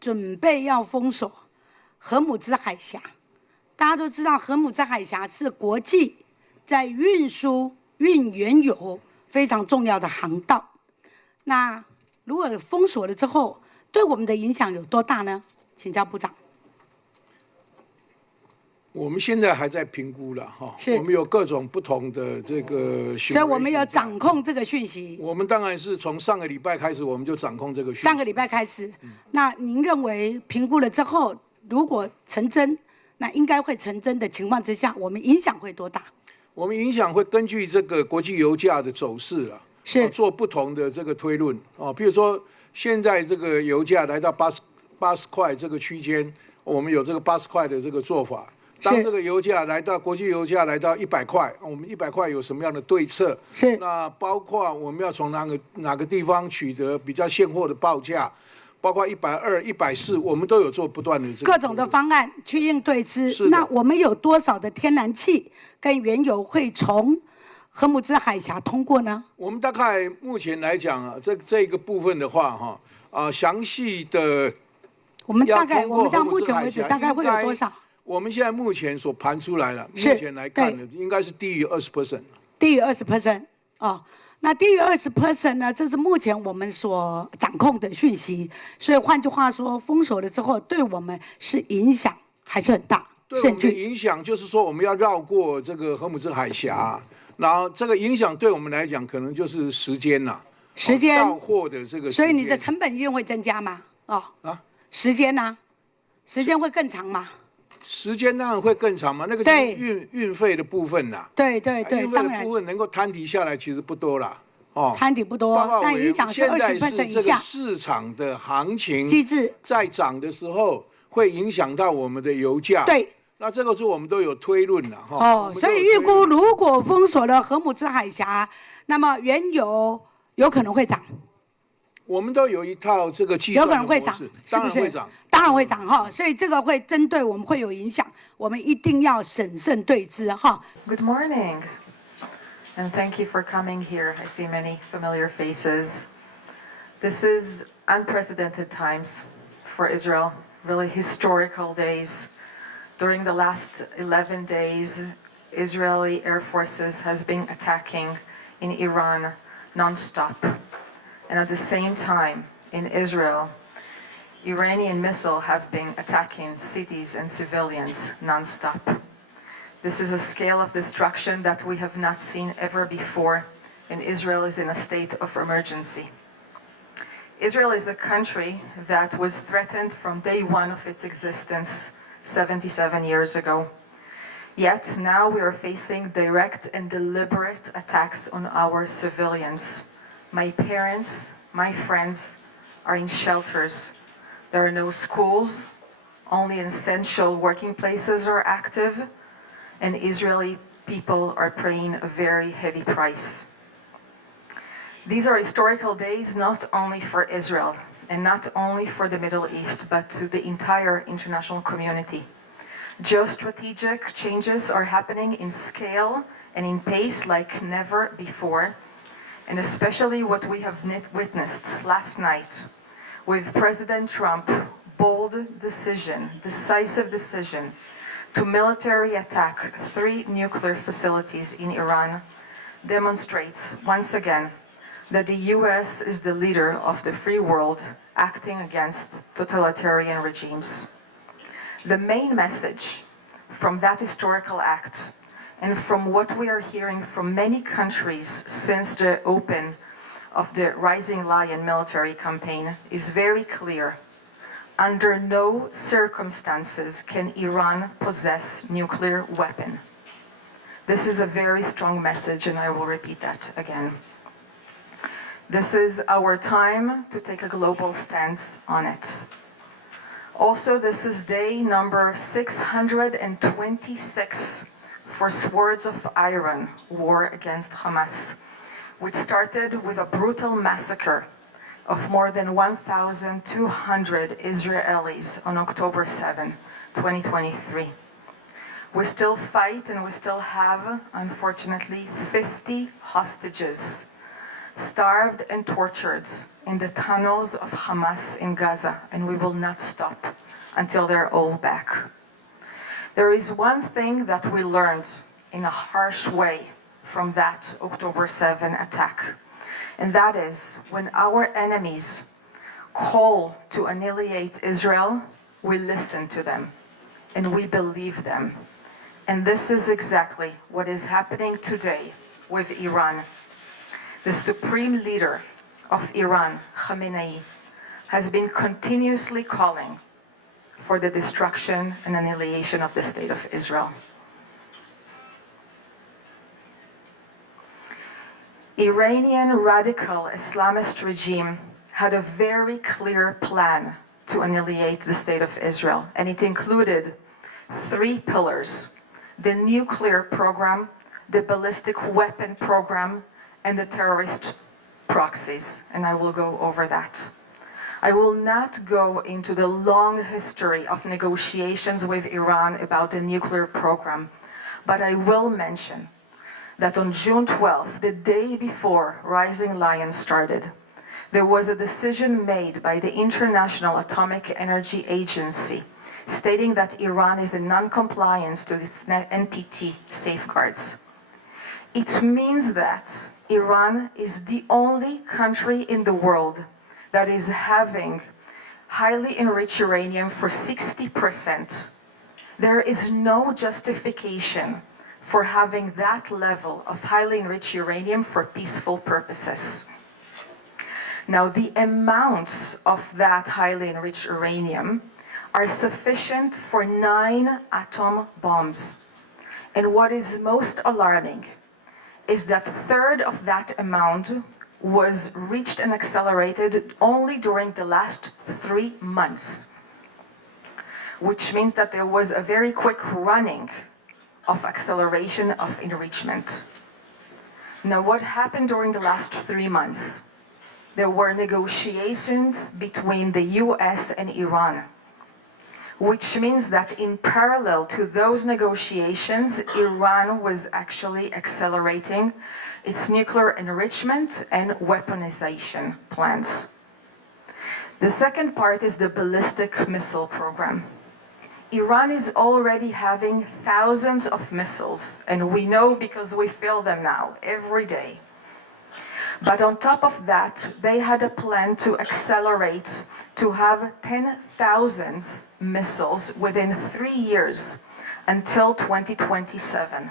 准备要封锁荷姆兹海峡。大家都知道，荷姆兹海峡是国际在运原油非常重要的航道。那如果封锁了之后，对我们的影响有多大呢？请教部长。我们现在还在评估了哈，我们有各种不同的这个，所以我们有掌控这个讯息。我们当然是从上个礼拜开始，我们就掌控这个讯息。上个礼拜开始，那您认为评估了之后，如果成真，那应该会成真的情况之下，我们影响会多大？我们影响会根据这个国际油价的走势啊，做不同的这个推论哦。比如说，现在这个油价来到80块这个区间，我们有这个80块的这个做法。当这个油价来到国际油价来到100块，我们100块有什么样的对策？是。那包括我们要从哪个地方取得比较现货的报价，包括120、140，我们都有做不断的各种的方案去应对之。那我们有多少的天然气跟原油会从荷姆兹海峡通过呢？我们大概目前来讲啊，这个部分的话哈，详细的我们到目前为止大概会有多少？我们现在目前所盘出来了，目前来看的应该是低于20%。低于20%哦，那低于20% 呢？这是目前我们所掌控的讯息。所以换句话说，封锁了之后，对我们是影响还是很大。对我们的影响就是说，我们要绕过这个荷姆兹海峡，然后这个影响对我们来讲，可能就是时间啦，到货的这个时间。所以你的成本一定会增加吗？时间呢？时间会更长吗？时间当然会更长嘛，那个就是运费的部分啦。对，运费的部分能够摊提下来其实不多啦。摊提不多，但影响是20%以下。现在是这个市场的行情机制在涨的时候，会影响到我们的油价。对，那这个是我们都有推论了所以预估如果封锁了荷姆兹海峡，那么原油有可能会涨。我们都有一套这个计算的模式，有可能会涨，是不是？当然会涨哈，所以这个会针对我们会有影响，我们一定要审慎对之哈。Good morning, and thank you for coming here. I see many familiar faces. This is unprecedented times for Israel, really historical days. During the last 11 days, Israeli air forces has been attacking in Iran non-stop. And at the same time, in Israel, Iranian missiles have been attacking cities and civilians non-stop. This is a scale of destruction that we have not seen ever before, and Israel is in a state of emergency. Israel is a country that was threatened from day one of its existence 77 years ago. Yet now we are facing direct and deliberate attacks on our civilians. My parents, my friends are in shelters. There are no schools, only essential working places are active, and Israeli people are paying a very heavy price. These are historical days not only for Israel and not only for the Middle East, but to the entire international community. Geostrategic changes are happening in scale and in pace like never before. And especially what we have witnessed last night with President Trump's bold decision, decisive decision, to military attack 3 nuclear facilities in Iran demonstrates once again that the US is the leader of the free world acting against totalitarian regimes. The main message from that historical act and from what we are hearing from many countries since the open of the Rising Lion military campaign is very clear. Under no circumstances can Iran possess nuclear weapon. This is a very strong message, and I will repeat that again. This is our time to take a global stance on it. Also, this is day number 626 for Swords of Iron, war against Hamas, which started with a brutal massacre of more than 1,200 Israelis on October 7, 2023. We still fight and we still have, unfortunately, 50 hostages starved and tortured in the tunnels of Hamas in Gaza, and we will not stop until they're all back. There is one thing that we learned in a harsh way from that October 7 attack, and that is when our enemies call to annihilate Israel, we listen to them and we believe them. And this is exactly what is happening today with Iran. The supreme leader of Iran, Khamenei, has been continuously calling for the destruction and annihilation of the state of Israel. Iranian radical Islamist regime had a very clear plan to annihilate the state of Israel, and it included 3 pillars: the nuclear program, the ballistic weapon program, and the terrorist proxies, and I will go over that. I will not go into the long history of negotiations with Iran about the nuclear program, but I will mention that on June 12th, the day before Rising Lion started, there was a decision made by the International Atomic Energy Agency stating that Iran is in non-compliance to its NPT safeguards. It means that Iran is the only country in the world that is having highly enriched uranium for 60%. There is no justification for having that level of highly enriched uranium for peaceful purposes. Now, the amounts of that highly enriched uranium are sufficient for 9 atom bombs. And what is most alarming is that a third of that amount was reached and accelerated only during the last 3 months, which means that there was a very quick running of acceleration of enrichment. Now, what happened during the last 3 months? There were negotiations between the US and Iran, which means that in parallel to those negotiations, Iran was actually accelerating its nuclear enrichment and weaponization plans. The second part is the ballistic missile program. Iran is already having thousands of missiles, and we know because we feel them now every day. But on top of that, they had a plan to accelerate to have 10,000 missiles within 3 years until 2027.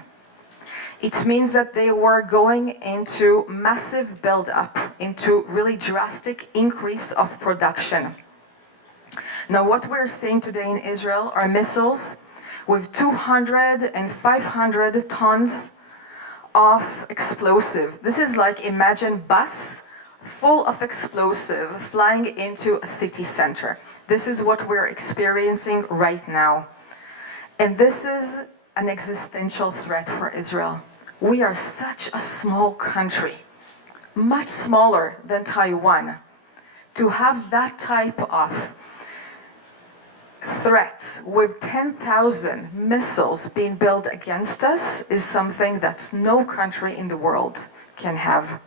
It means that they were going into massive buildup, into really drastic increase of production. Now, what we're seeing today in Israel are missiles with 200 and 500 tons of explosive. This is like, imagine bus full of explosive flying into a city center. This is what we're experiencing right now. And this is an existential threat for Israel. We are such a small country, much smaller than Taiwan. To have that type of threat with 10,000 missiles being built against us is something that no country in the world can have.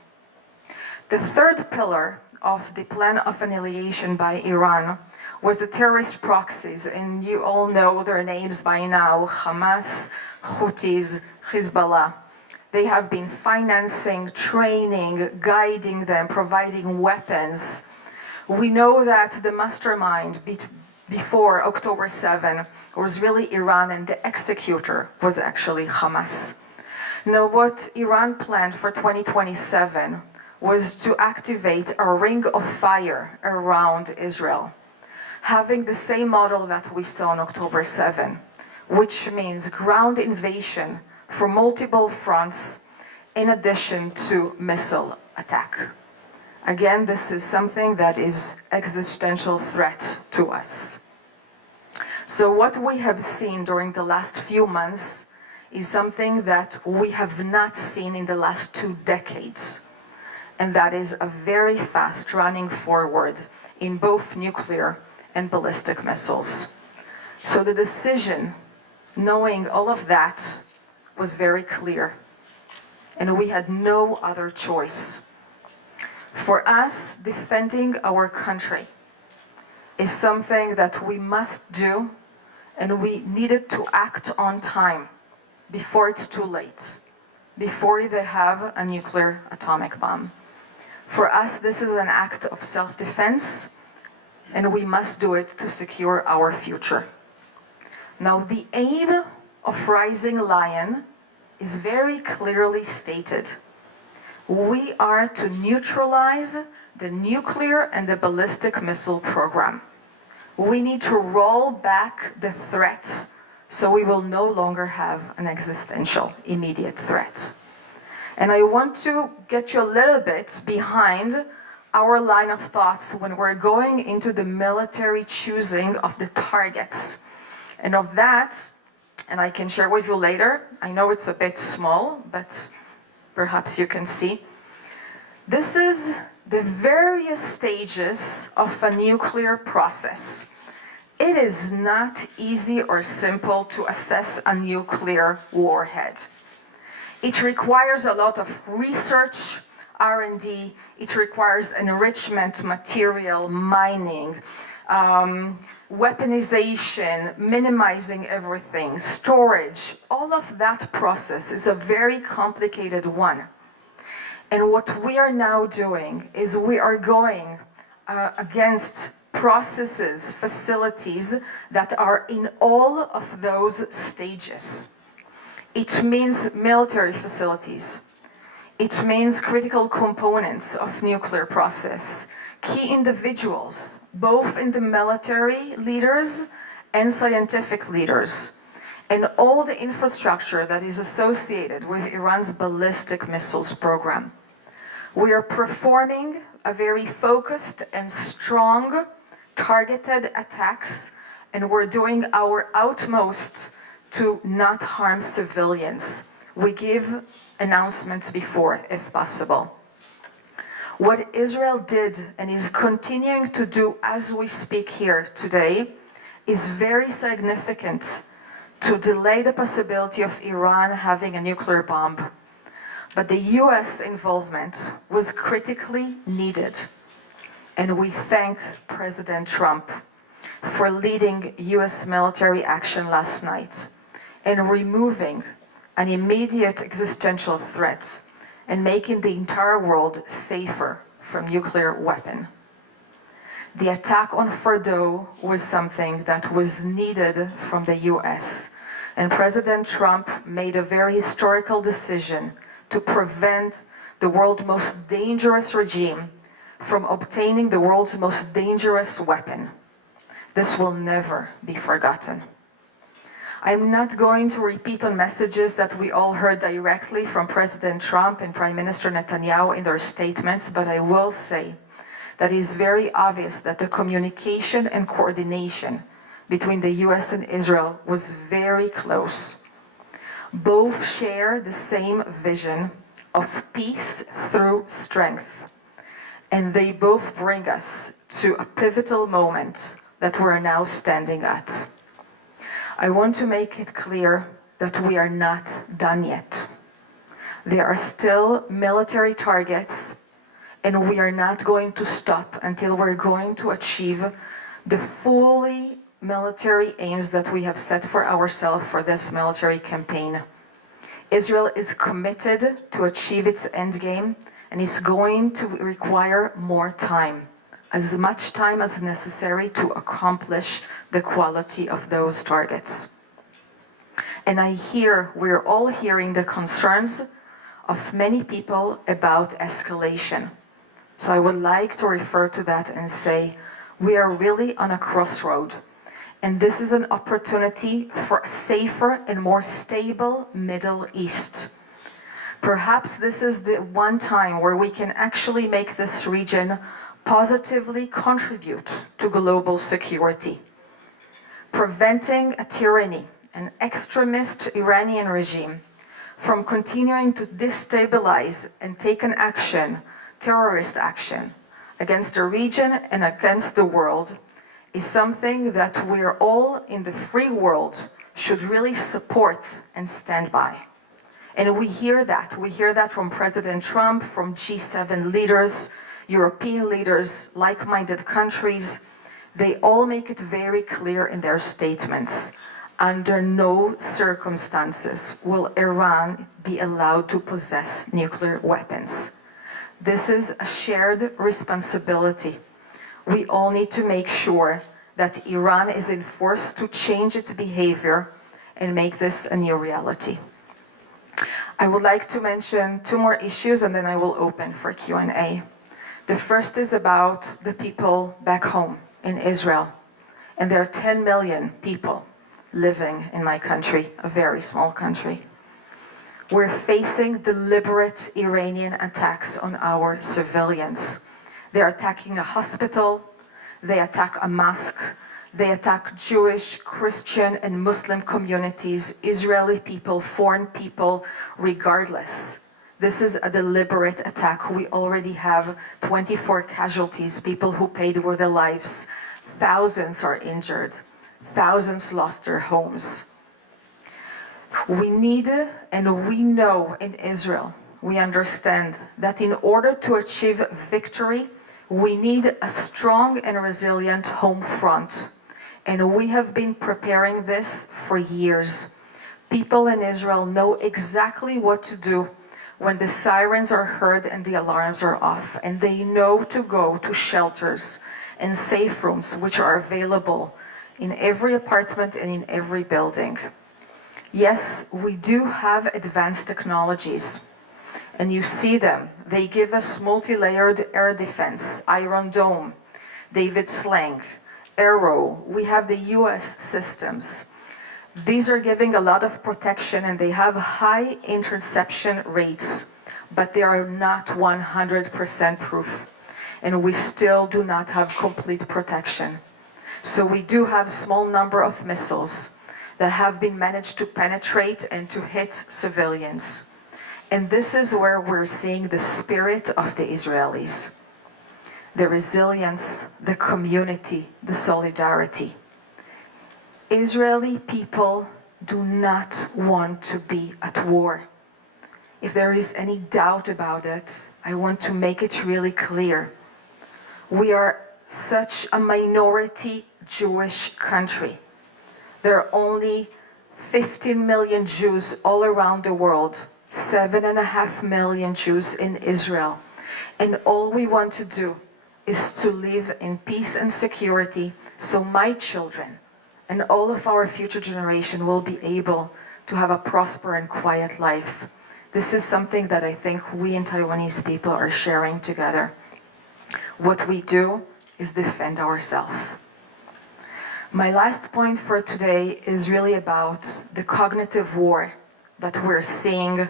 The third pillar of the plan of annihilation by Iran was the terrorist proxies, and you all know their names by now: Hamas, Houthis, Hezbollah. They have been financing, training, guiding them, providing weapons. We know that the mastermind before October 7 was really Iran, and the executor was actually Hamas. Now, what Iran planned for 2027 was to activate a ring of fire around Israel, having the same model that we saw on October 7, which means ground invasion for multiple fronts in addition to missile attack. Again, this is something that is existential threat to us. So what we have seen during the last few months is something that we have not seen in the last 2 decades. And that is a very fast running forward in both nuclear and ballistic missiles. So the decision, knowing all of that, was very clear. And we had no other choice. For us, defending our country is something that we must do, and we needed to act on time before it's too late, before they have a nuclear atomic bomb. For us, this is an act of self-defense, and we must do it to secure our future. Now, the aim of Rising Lion is very clearly stated. We are to neutralize the nuclear and the ballistic missile program. We need to roll back the threat so we will no longer have an existential immediate threat. And I want to get you a little bit behind our line of thoughts when we're going into the military choosing of the targets. And of that, and I can share with you later, I know it's a bit small, but perhaps you can see. This is the various stages of a nuclear process. It is not easy or simple to assess a nuclear warhead. It requires a lot of research, R&D. It requires enrichment, material, mining, weaponization, minimizing everything, storage. All of that process is a very complicated one. And what we are now doing is we are going against processes, facilities that are in all of those stages. It means military facilities. It means critical components of nuclear process, key individuals, both in the military leaders and scientific leaders, and all the infrastructure that is associated with Iran's ballistic missiles program. We are performing a very focused and strong targeted attacks, and we're doing our utmost to not harm civilians. We give announcements before, if possible. What Israel did and is continuing to do as we speak here today is very significant to delay the possibility of Iran having a nuclear bomb. But the US involvement was critically needed. And we thank President Trump for leading US military action last night and removing an immediate existential threat and making the entire world safer from nuclear weapon. The attack on Fordo was something that was needed from the US, and President Trump made a very historical decision to prevent the world's most dangerous regime from obtaining the world's most dangerous weapon. This will never be forgotten. I'm not going to repeat on messages that we all heard directly from President Trump and Prime Minister Netanyahu in their statements, but I will say that it is very obvious that the communication and coordination between the US and Israel was very close. Both share the same vision of peace through strength, and they both bring us to a pivotal moment that we're now standing at. I want to make it clear that we are not done yet. There are still military targets, and we are not going to stop until we're going to achieve the fully military aims that we have set for ourselves for this military campaign. Israel is committed to achieve its endgame, and is going to require more time, as much time as necessary to accomplish the quality of those targets. And we're all hearing the concerns of many people about escalation. So I would like to refer to that and say, we are really on a crossroad. And this is an opportunity for a safer and more stable Middle East. Perhaps this is the one time where we can actually make this region positively contribute to global security. Preventing a tyranny, an extremist Iranian regime, from continuing to destabilize and take an action, terrorist action, against the region and against the world is something that we're all in the free world should really support and stand by. And we hear that. We hear that from President Trump, from G7 leaders. European leaders, like-minded countries, they all make it very clear in their statements. Under no circumstances will Iran be allowed to possess nuclear weapons. This is a shared responsibility. We all need to make sure that Iran is enforced to change its behavior and make this a new reality. I would like to mention two more issues and then I will open for Q&A. The first is about the people back home in Israel. And there are 10 million people living in my country, a very small country. We're facing deliberate Iranian attacks on our civilians. They're attacking a hospital, they attack a mosque, they attack Jewish, Christian, and Muslim communities, Israeli people, foreign people, regardless. This is a deliberate attack. We already have 24 casualties, people who paid with their lives. Thousands are injured. Thousands lost their homes. We need, and we know in Israel, we understand that in order to achieve victory, we need a strong and resilient home front. And we have been preparing this for years. People in Israel know exactly what to do when the sirens are heard and the alarms are off, and they know to go to shelters and safe rooms which are available in every apartment and in every building. Yes, we do have advanced technologies, and you see them. They give us multi-layered air defense, Iron Dome, David Sling, Arrow. We have the US systems. These are giving a lot of protection and they have high interception rates, but they are not 100% proof. And we still do not have complete protection. So we do have a small number of missiles that have been managed to penetrate and to hit civilians. And this is where we're seeing the spirit of the Israelis. The resilience, the community, the solidarity. Israeli people do not want to be at war. If there is any doubt about it, I want to make it really clear. We are such a minority Jewish country. There are only 15 million Jews all around the world, 7.5 million Jews in Israel. And all we want to do is to live in peace and security so my children and all of our future generation will be able to have a prosper and quiet life. This is something that I think we and Taiwanese people are sharing together. What we do is defend ourselves. My last point for today is really about the cognitive war that we're seeing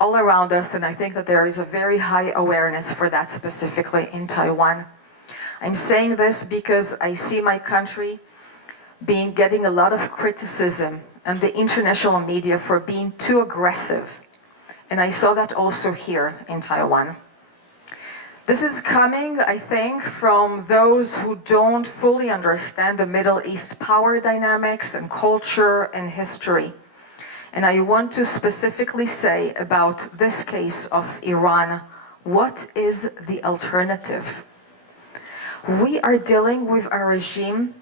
all around us, and I think that there is a very high awareness for that specifically in Taiwan. I'm saying this because I see my country getting a lot of criticism and the international media for being too aggressive. And I saw that also here in Taiwan. This is coming, I think, from those who don't fully understand the Middle East power dynamics and culture and history. And I want to specifically say about this case of Iran, what is the alternative? We are dealing with a regime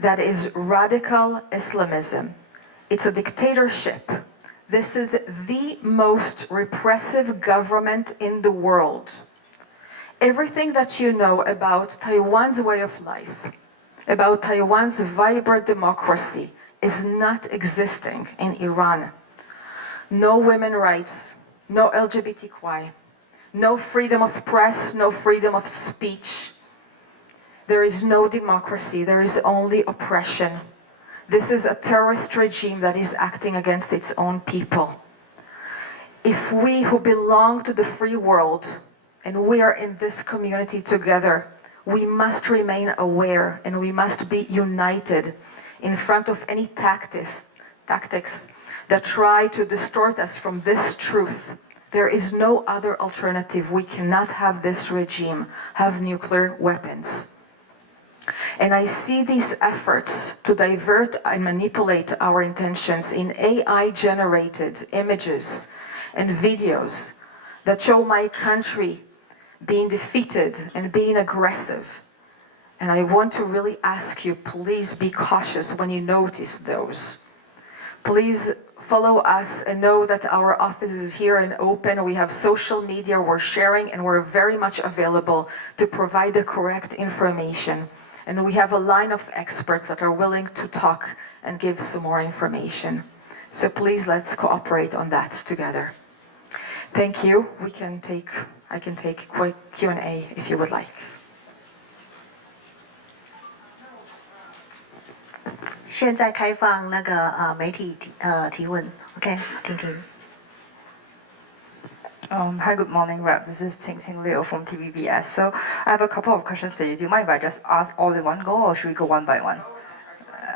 that is radical Islamism. It's a dictatorship. This is the most repressive government in the world. Everything that you know about Taiwan's way of life, about Taiwan's vibrant democracy, is not existing in Iran. No women's rights, no LGBTQI, no freedom of press, no freedom of speech. There is no democracy, there is only oppression. This is a terrorist regime that is acting against its own people. If we who belong to the free world, and we are in this community together, we must remain aware and we must be united in front of any tactics that try to distort us from this truth. There is no other alternative. We cannot have this regime have nuclear weapons. And I see these efforts to divert and manipulate our intentions in AI-generated images and videos that show my country being defeated and being aggressive. And I want to really ask you, please be cautious when you notice those. Please follow us and know that our office is here and open. We have social media, we're sharing, and we're very much available to provide the correct information. And we have a line of experts that are willing to talk and give some more information. So please, let's cooperate on that together. Thank you. I can take quick Q&A if you would like. 现在开放那个媒体提问 ，OK， 婷婷。Hi, good morning, Rep. This is Ting Liu from TVBS. So I have a couple of questions for you. Do you mind if I just ask all in one go, or should we go one by one?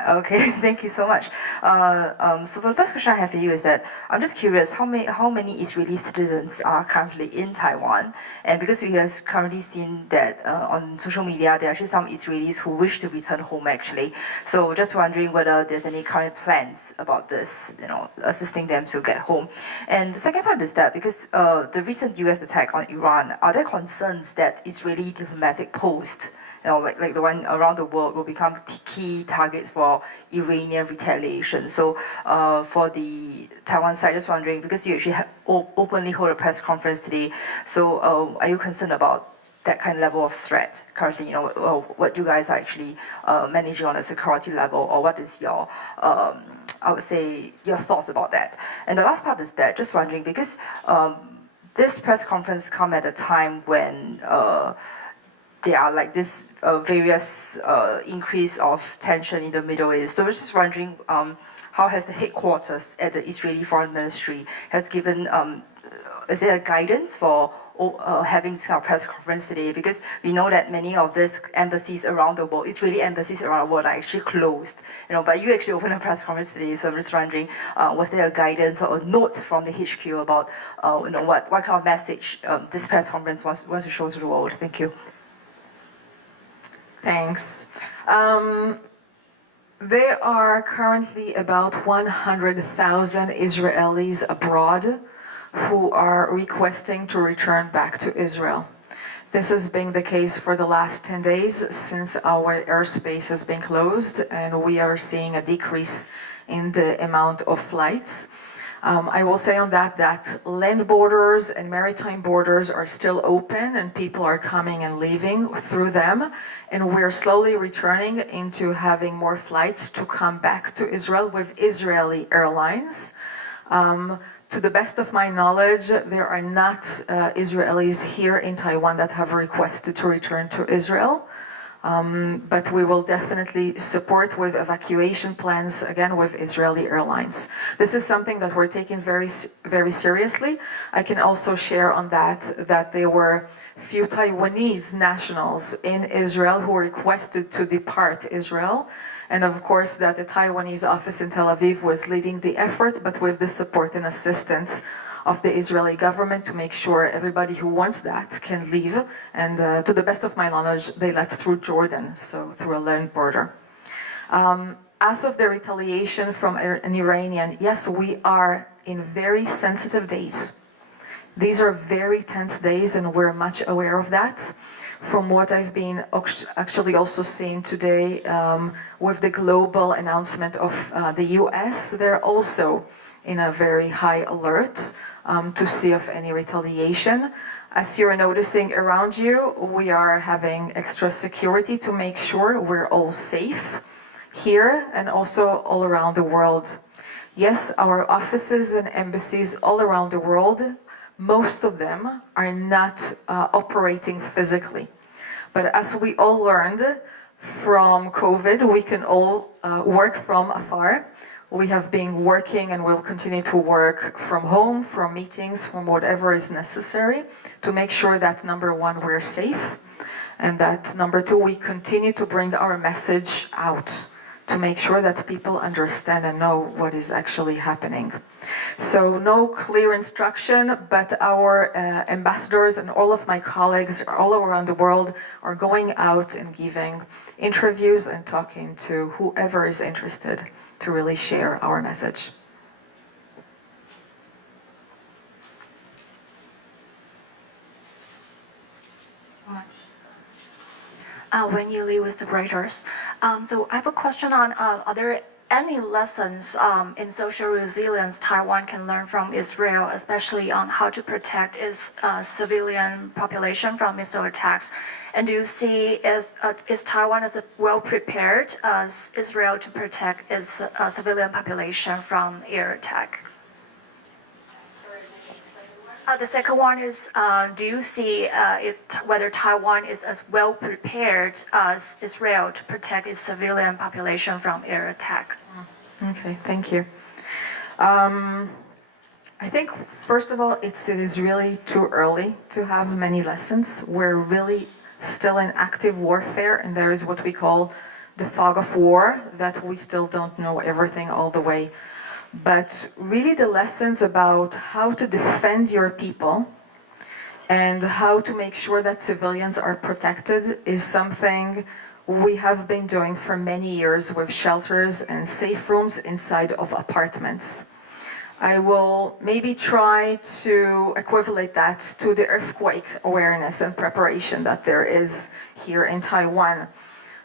Okay, thank you so much. So for the first question I have for you is that I'm just curious how many Israeli citizens are currently in Taiwan, and because we have currently seen that on social media there are actually some Israelis who wish to return home actually. So just wondering whether there's any current plans about this, assisting them to get home. And the second part is that because the recent U.S. attack on Iran, are there concerns that Israeli diplomatic posts, like the one around the world, will become key targets for Iranian retaliation? So for the Taiwan side, just wondering, because you actually openly hold a press conference today, so are you concerned about that kind of level of threat currently, what you guys are actually managing on a security level, or what is your, I would say, your thoughts about that? And the last part is that, just wondering, because this press conference come at a time when there are like this various increase of tension in the Middle East. So I was just wondering, how has the headquarters at the Israeli Foreign Ministry has given, is there a guidance for having this kind of press conference today? Because we know that many of these embassies around the world, Israeli embassies around the world, are actually closed. But you actually opened a press conference today, so I'm just wondering, was there a guidance or a note from the HQ about, what kind of message this press conference wants to show to the world? Thank you. Thanks. There are currently about 100,000 Israelis abroad who are requesting to return back to Israel. This has been the case for the last 10 days since our airspace has been closed, and we are seeing a decrease in the amount of flights. I will say on that land borders and maritime borders are still open and people are coming and leaving through them. And we're slowly returning into having more flights to come back to Israel with Israeli airlines. To the best of my knowledge, there are not Israelis here in Taiwan that have requested to return to Israel. But we will definitely support with evacuation plans, again, with Israeli airlines. This is something that we're taking very, very seriously. I can also share on that there were few Taiwanese nationals in Israel who requested to depart Israel. And of course, that the Taiwanese office in Tel Aviv was leading the effort, but with the support and assistance of the Israeli government to make sure everybody who wants that can leave. And to the best of my knowledge, they left through Jordan, so through a land border. As of the retaliation from an Iranian, yes, we are in very sensitive days. These are very tense days, and we're much aware of that. From what I've been actually also seeing today with the global announcement of the US, they're also in a very high alert to see if any retaliation. As you're noticing around you, we are having extra security to make sure we're all safe here and also all around the world. Yes, our offices and embassies all around the world, most of them are not operating physically. But as we all learned from COVID, we can all work from afar. We have been working and will continue to work from home, from meetings, from whatever is necessary to make sure that number one, we're safe, and that number two, we continue to bring our message out to make sure that people understand and know what is actually happening. So no clear instruction, but our ambassadors and all of my colleagues all around the world are going out and giving interviews and talking to whoever is interested to really share our message. When you live with the writers. So I have a question on, are there any lessons in social resilience Taiwan can learn from Israel, especially on how to protect its civilian population from missile attacks? And do you see is Taiwan as well prepared as Israel to protect its civilian population from air attack? The second one is, do you see whether Taiwan is as well prepared as Israel to protect its civilian population from air attack? Okay, thank you. I think, first of all, it is really too early to have many lessons. We're really still in active warfare, and there is what we call the fog of war, that we still don't know everything all the way. But really the lessons about how to defend your people and how to make sure that civilians are protected is something we have been doing for many years with shelters and safe rooms inside of apartments. I will maybe try to equivalent that to the earthquake awareness and preparation that there is here in Taiwan.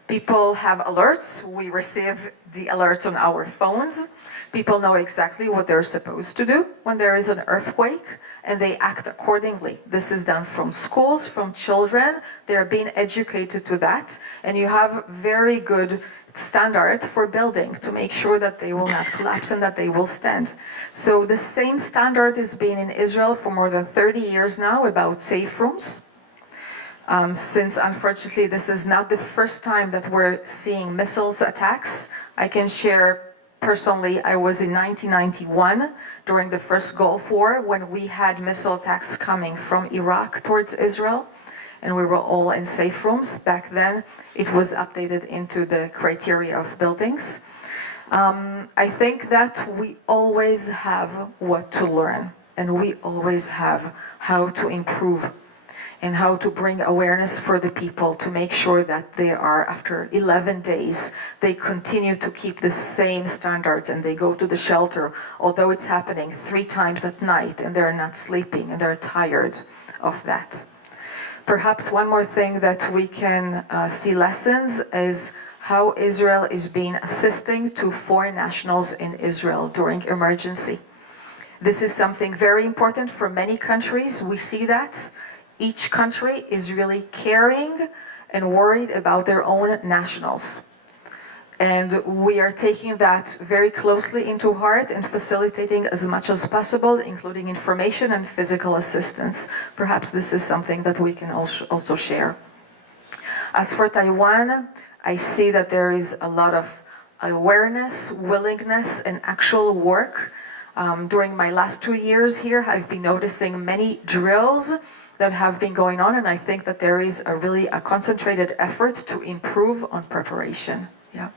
People have alerts. We receive the alerts on our phones. People know exactly what they're supposed to do when there is an earthquake, and they act accordingly. This is done from schools, from children. They're being educated to that, and you have very good standard for building to make sure that they will not collapse and that they will stand. So the same standard has been in Israel for more than 30 years now about safe rooms. Since unfortunately this is not the first time that we're seeing missiles attacks, I can share personally, I was in 1991 during the first Gulf War when we had missile attacks coming from Iraq towards Israel, and we were all in safe rooms. Back then, it was updated into the criteria of buildings. I think that we always have what to learn, and we always have how to improve and how to bring awareness for the people to make sure that they are, after 11 days, they continue to keep the same standards and they go to the shelter, although it's happening 3 times at night and they're not sleeping and they're tired of that. Perhaps one more thing that we can see lessons is how Israel is being assisting to foreign nationals in Israel during emergency. This is something very important for many countries. We see that. Each country is really caring and worried about their own nationals. And we are taking that very closely into heart and facilitating as much as possible, including information and physical assistance. Perhaps this is something that we can also share. As for Taiwan, I see that there is a lot of awareness, willingness, and actual work. During my last 2 years here, I've been noticing many drills that have been going on, and I think that there is a concentrated effort to improve on preparation. Yeah.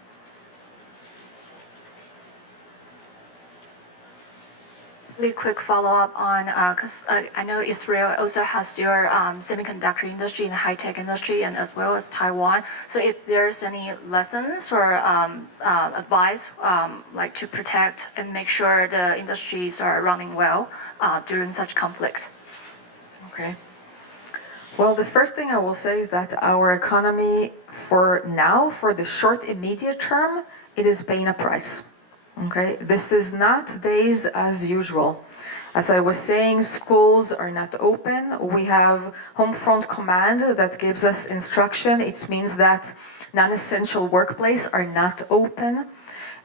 Really quick follow-up on, because I know Israel also has your semiconductor industry and high-tech industry, and as well as Taiwan. So if there's any lessons or advice, like to protect and make sure the industries are running well during such conflicts. Okay. Well, the first thing I will say is that our economy for now, for the short immediate term, it is paying a price. Okay, this is not days as usual. As I was saying, schools are not open. We have home front command that gives us instruction. It means that non-essential workplaces are not open.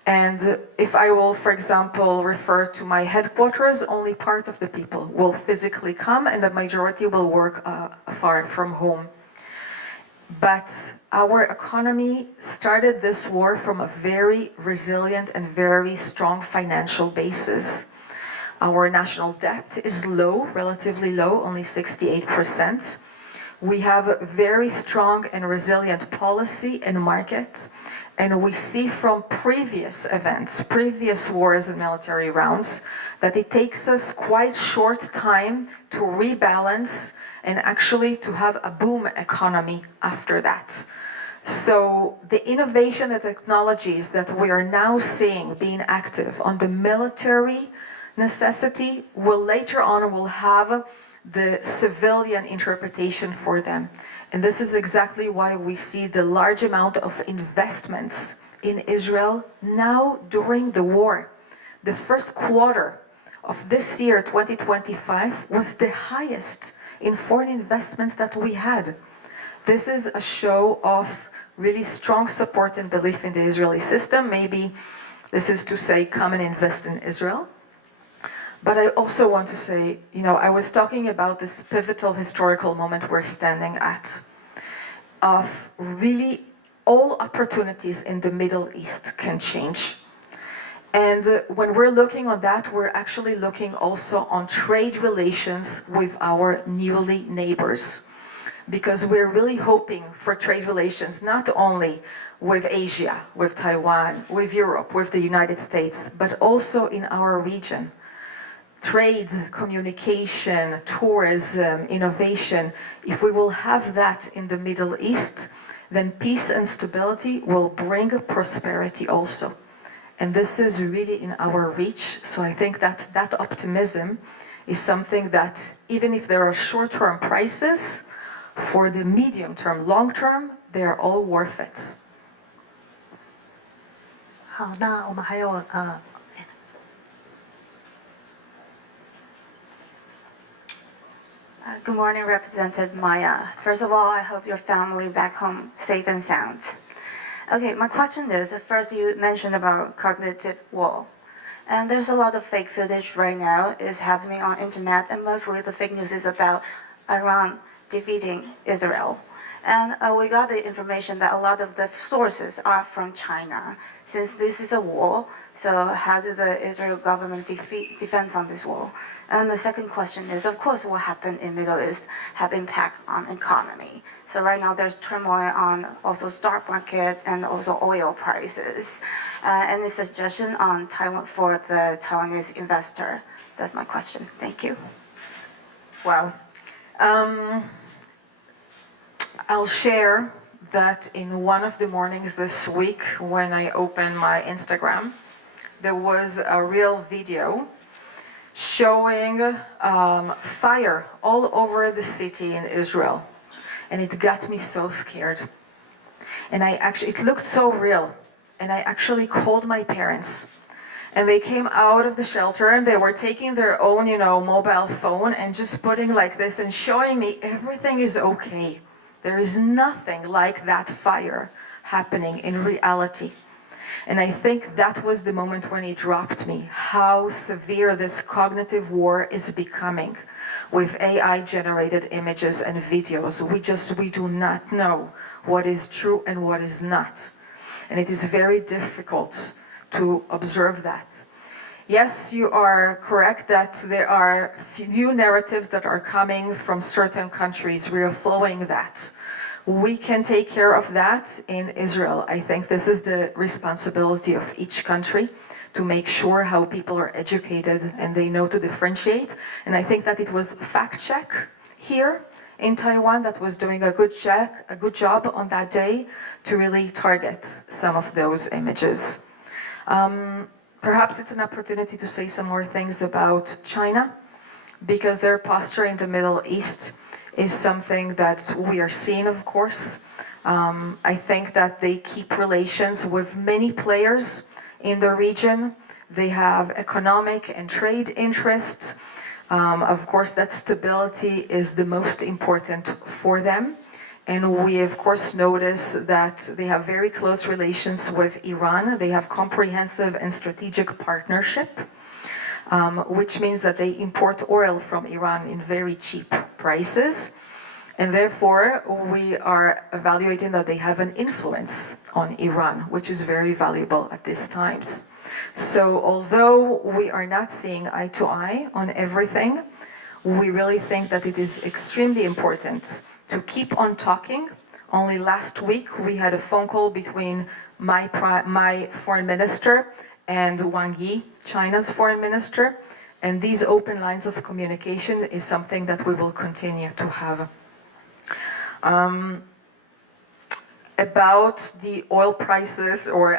And if I will, for example, refer to my headquarters, only part of the people will physically come and the majority will work far from home. But our economy started this war from a very resilient and very strong financial basis. Our national debt is low, relatively low, only 68%. We have a very strong and resilient policy and market. And we see from previous events, previous wars and military rounds, that it takes us quite short time to rebalance and actually to have a boom economy after that. So the innovation and technologies that we are now seeing being active on the military necessity will later on will have the civilian interpretation for them. And this is exactly why we see the large amount of investments in Israel now during the war. The first quarter of this year, 2025, was the highest in foreign investments that we had. This is a show of really strong support and belief in the Israeli system. Maybe this is to say, come and invest in Israel. But I also want to say, I was talking about this pivotal historical moment we're standing at, of really all opportunities in the Middle East can change. And when we're looking on that, we're actually looking also on trade relations with our newly neighbors. Because we're really hoping for trade relations not only with Asia, with Taiwan, with Europe, with the United States, but also in our region. Trade, communication, tourism, innovation, if we will have that in the Middle East, then peace and stability will bring prosperity also. And this is really in our reach. So I think that that optimism is something that, even if there are short-term prices, for the medium term, long term, they are all worth it. 好，那我们还有Good morning, Representative Maya. First of all, I hope your family back home safe and sound. Okay, my question is, first you mentioned about cognitive war. And there's a lot of fake footage right now is happening on internet, and mostly the fake news is about Iran defeating Israel. And we got the information that a lot of the sources are from China. Since this is a war, so how do the Israel government defend on this war? And the second question is, of course, what happened in Middle East have impact on economy. So right now there's turmoil on also stock market and also oil prices. Any suggestion on Taiwan for the Taiwanese investor? That's my question. Thank you. Wow. I'll share that in one of the mornings this week when I opened my Instagram, there was a real video showing fire all over the city in Israel. And it got me so scared. And it looked so real. And I actually called my parents. And they came out of the shelter and they were taking their own, mobile phone and just putting like this and showing me everything is okay. There is nothing like that fire happening in reality. And I think that was the moment when it dropped me, how severe this cognitive war is becoming with AI-generated images and videos. We do not know what is true and what is not. And it is very difficult to observe that. Yes, you are correct that there are few narratives that are coming from certain countries. We are following that. We can take care of that in Israel. I think this is the responsibility of each country to make sure how people are educated and they know to differentiate. And I think that it was Fact Check here in Taiwan that was doing a good job on that day to really target some of those images. Perhaps it's an opportunity to say some more things about China, because their posture in the Middle East is something that we are seeing, of course. I think that they keep relations with many players in the region. They have economic and trade interests. Of course, that stability is the most important for them. And we, of course, notice that they have very close relations with Iran. They have comprehensive and strategic partnership, which means that they import oil from Iran in very cheap prices. And therefore, we are evaluating that they have an influence on Iran, which is very valuable at these times. So although we are not seeing eye to eye on everything, we really think that it is extremely important to keep on talking. Only last week, we had a phone call between my foreign minister and Wang Yi, China's foreign minister. And these open lines of communication is something that we will continue to have. About the oil prices, or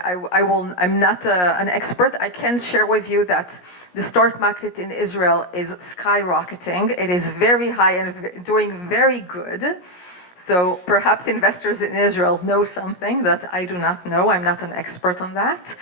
I'm not an expert. I can share with you that the stock market in Israel is skyrocketing. It is very high and doing very good. So perhaps investors in Israel know something that I do not know. I'm not an expert on that.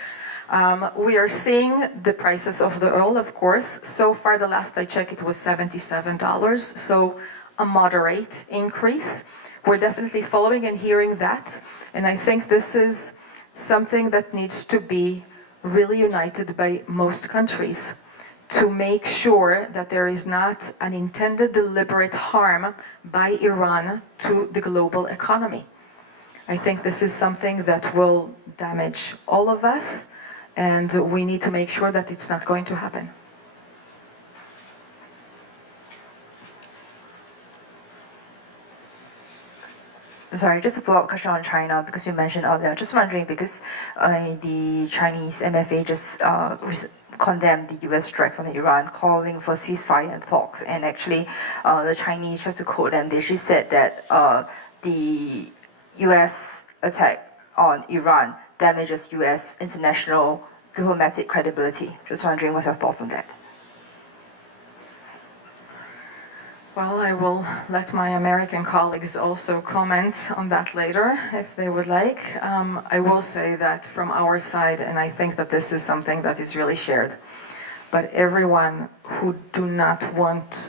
We are seeing the prices of the oil, of course. So far, the last I checked, it was $77, so a moderate increase. We're definitely following and hearing that, and I think this is something that needs to be really united by most countries to make sure that there is not an intended deliberate harm by Iran to the global economy. I think this is something that will damage all of us, and we need to make sure that it's not going to happen. Sorry, just a follow-up question on China, because you mentioned earlier. Just wondering, because the Chinese MFA just condemned the U.S. strikes on Iran, calling for ceasefire and talks. And actually, the Chinese, just to quote them, they actually said that the U.S. attack on Iran damages U.S. international diplomatic credibility. Just wondering what's your thoughts on that? Well, I will let my American colleagues also comment on that later, if they would like. I will say that from our side, and I think that this is something that is really shared, but everyone who do not want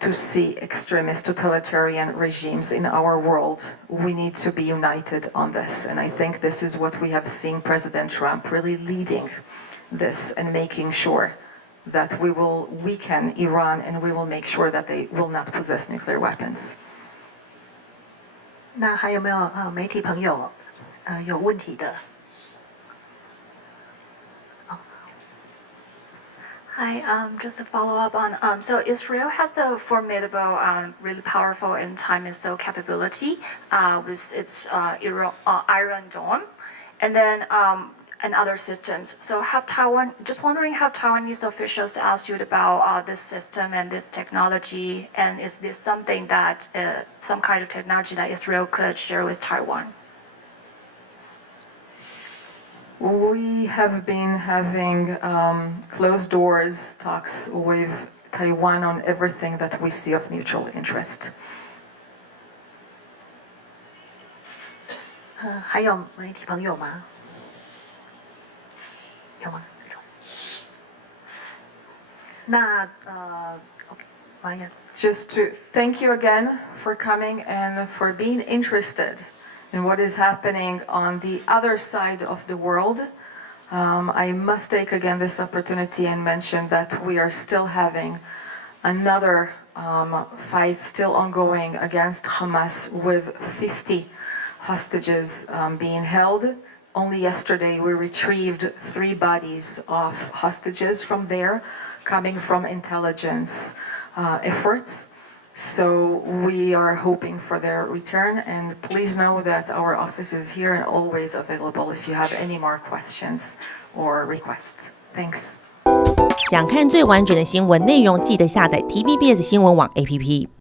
to see extremist totalitarian regimes in our world, we need to be united on this. And I think this is what we have seen President Trump really leading this and making sure that we will weaken Iran and we will make sure that they will not possess nuclear weapons. 那还有没有媒体朋友有问题的？ Hi, just to follow up on, so Israel has a formidable, really powerful and time and so capability with its Iron Dome, and then and other systems. So just wondering, have Taiwanese officials asked you about this system and this technology, and is this something that, some kind of technology that Israel could share with Taiwan? We have been having closed doors talks with Taiwan on everything that we see of mutual interest. 还有媒体朋友吗？有吗？那OK， 马燕。Just to thank you again for coming and for being interested in what is happening on the other side of the world. I must take again this opportunity and mention that we are still having another fight still ongoing against Hamas with 50 hostages being held. Only yesterday we retrieved 3 bodies of hostages from there, coming from intelligence efforts. So we are hoping for their return, and please know that our office is here and always available if you have any more questions or requests. Thanks. 想看最完整的新闻内容，记得下载TVBS 新闻网 APP。